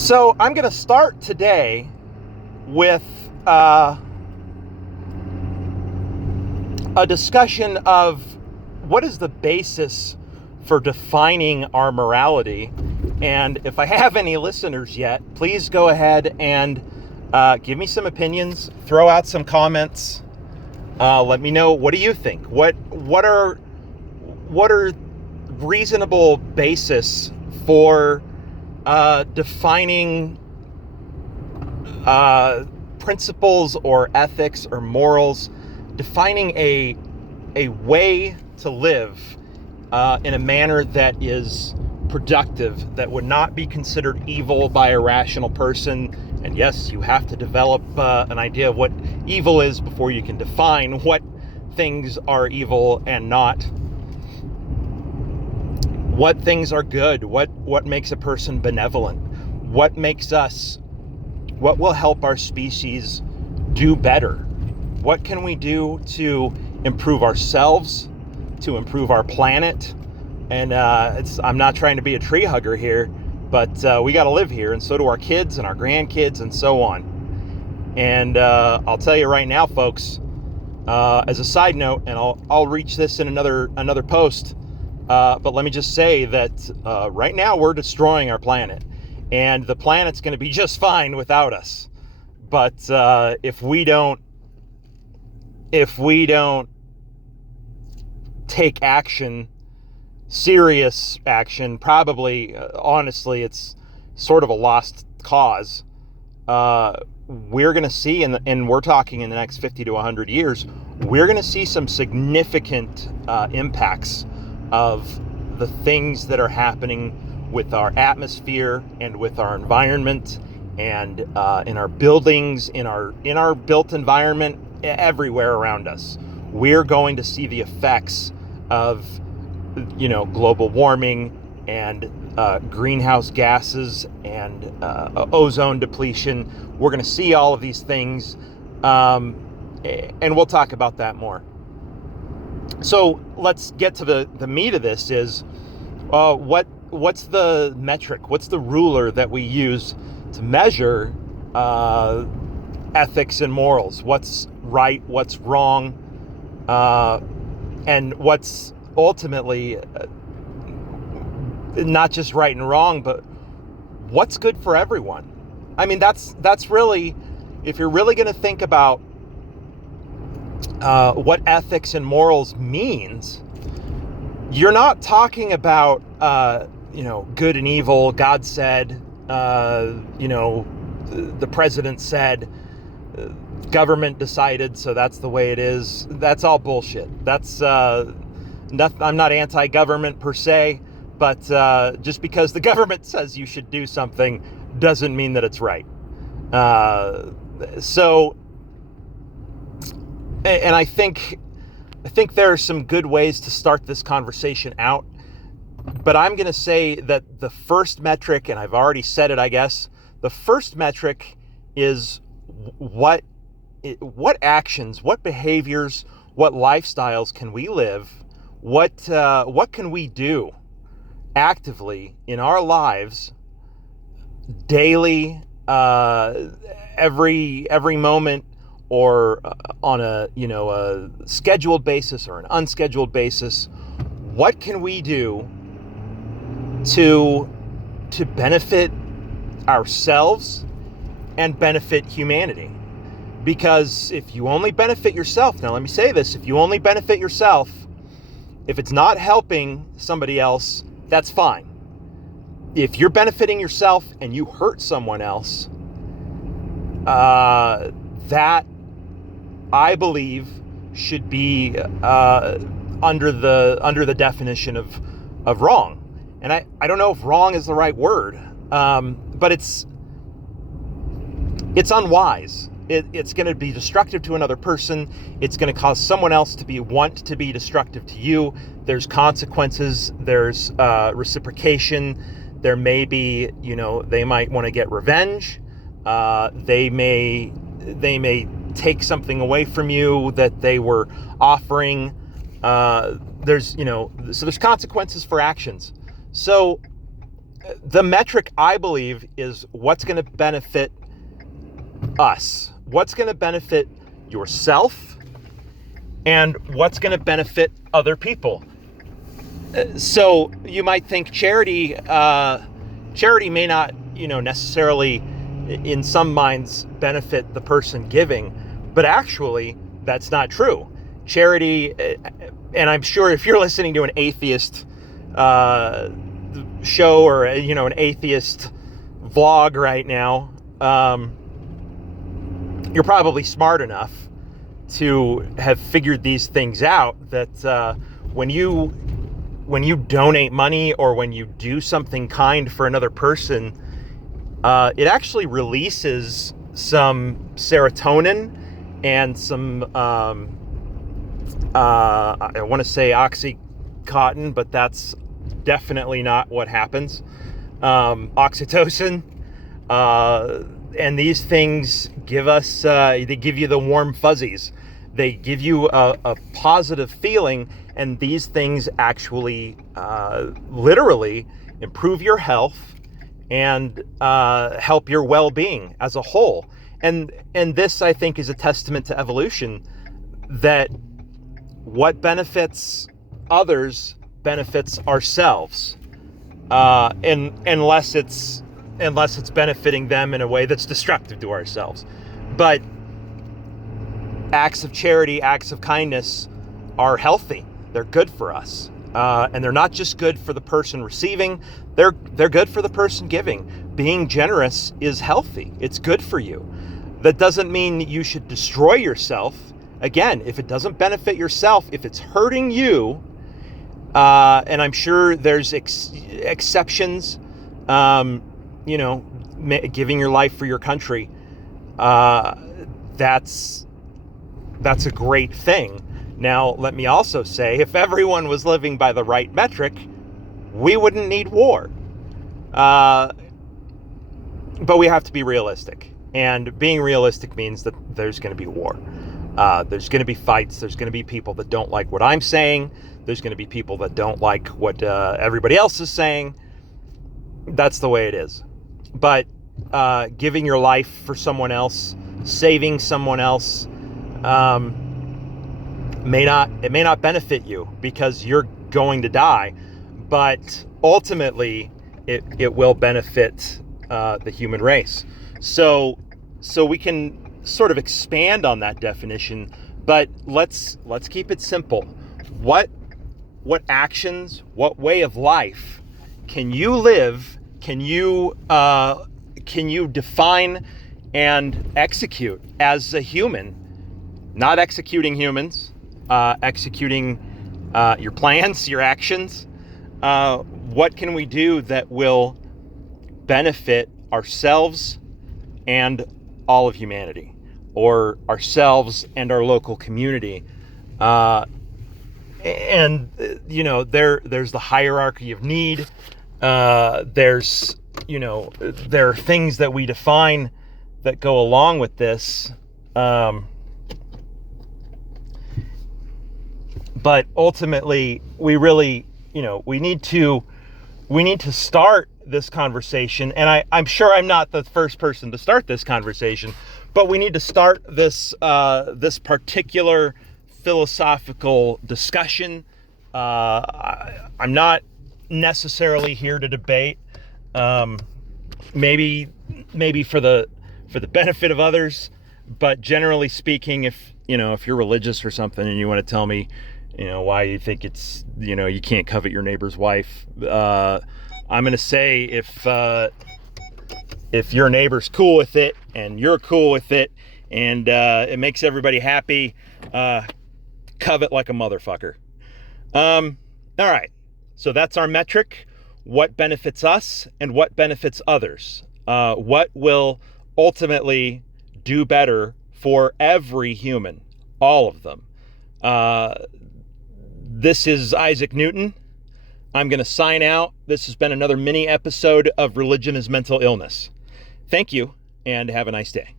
So I'm going to start today with a discussion of what is the basis for defining our morality. And if I have any listeners yet, please go ahead and give me some opinions, throw out some comments. Let me know, what do you think? What are reasonable basis for defining principles or ethics or morals, defining a way to live in a manner that is productive, that would not be considered evil by a rational person. And yes, you have to develop an idea of what evil is before you can define what things are evil and not. What things are good? What makes a person benevolent? What will help our species do better? What can we do to improve ourselves, to improve our planet? And I'm not trying to be a tree hugger here, but we got to live here, and so do our kids and our grandkids and so on. And I'll tell you right now, folks, as a side note, and I'll reach this in another post, but let me just say that right now we're destroying our planet, and the planet's going to be just fine without us. But if we don't take action, serious action, probably, honestly, it's sort of a lost cause. We're going to see, and we're talking in the next 50 to 100 years, we're going to see some significant impacts of the things that are happening with our atmosphere and with our environment and in our buildings, in our built environment, everywhere around us. We're going to see the effects of global warming and greenhouse gases and ozone depletion. We're going to see all of these things, and we'll talk about that more. So let's get to the meat of this. Is what's the metric? What's the ruler that we use to measure ethics and morals? What's right? What's wrong? And what's ultimately not just right and wrong, but what's good for everyone? I mean, that's really, if you're really going to think about what ethics and morals means, you're not talking about good and evil. God said, the president said, government decided, so that's the way it is. That's all bullshit. That's I'm not anti-government per se, but just because the government says you should do something doesn't mean that it's right. And I think there are some good ways to start this conversation out, but I'm going to say that the first metric, and I've already said it, I guess, the first metric is what actions, what behaviors, what lifestyles can we live? What can we do actively in our lives daily, every moment, or on a scheduled basis or an unscheduled basis? What can we do to benefit ourselves and benefit humanity? Because if you only benefit yourself, now let me say this, if you only benefit yourself, if it's not helping somebody else, that's fine. If you're benefiting yourself and you hurt someone else, that, I believe, should be under the definition of wrong. And I don't know if wrong is the right word, but it's unwise. It's going to be destructive to another person. It's going to cause someone else to want to be destructive to you. There's consequences. There's reciprocation. There may be, they might want to get revenge. They may take something away from you that they were offering. So there's consequences for actions. So the metric, I believe, is what's going to benefit us, what's going to benefit yourself, and what's going to benefit other people. So you might think charity may not, necessarily in some minds benefit the person giving, but actually that's not true. Charity, and I'm sure if you're listening to an atheist show or an atheist vlog right now, you're probably smart enough to have figured these things out, that when you donate money or when you do something kind for another person, it actually releases some serotonin and some I want to say oxycontin, but that's definitely not what happens. Oxytocin, and these things give us, they give you the warm fuzzies. They give you a positive feeling, and these things actually literally improve your health and help your well-being as a whole. And this, I think, is a testament to evolution, that what benefits others benefits ourselves, and unless it's benefiting them in a way that's destructive to ourselves. But acts of charity, acts of kindness are healthy. They're good for us, and they're not just good for the person receiving. They're good for the person giving. Being generous is healthy. It's good for you. That doesn't mean that you should destroy yourself. Again, if it doesn't benefit yourself, if it's hurting you, and I'm sure there's exceptions, giving your life for your country, that's a great thing. Now, let me also say, if everyone was living by the right metric, we wouldn't need war. But we have to be realistic. And being realistic means that there's going to be war. There's going to be fights. There's going to be people that don't like what I'm saying. There's going to be people that don't like what everybody else is saying. That's the way it is. But giving your life for someone else, saving someone else, may not benefit you because you're going to die, but ultimately it will benefit the human race. So we can sort of expand on that definition, but let's keep it simple. What actions, what way of life can you live? Can you define and execute as a human? Not executing humans, executing your plans, your actions. What can we do that will benefit ourselves and all of humanity, or ourselves and our local community? And there's the hierarchy of need. There are things that we define that go along with this. But ultimately, we really, we need to start this conversation. And I'm sure I'm not the first person to start this conversation, but we need to start this particular philosophical discussion. I'm not necessarily here to debate. Maybe for the benefit of others, but generally speaking, if you're religious or something and you want to tell me, why you think it's, you can't covet your neighbor's wife, I'm going to say if your neighbor's cool with it and you're cool with it and it makes everybody happy, covet like a motherfucker. All right. So that's our metric. What benefits us and what benefits others? What will ultimately do better for every human, all of them. This is Isaac Newton. I'm going to sign out. This has been another mini episode of Religion is Mental Illness. Thank you, and have a nice day.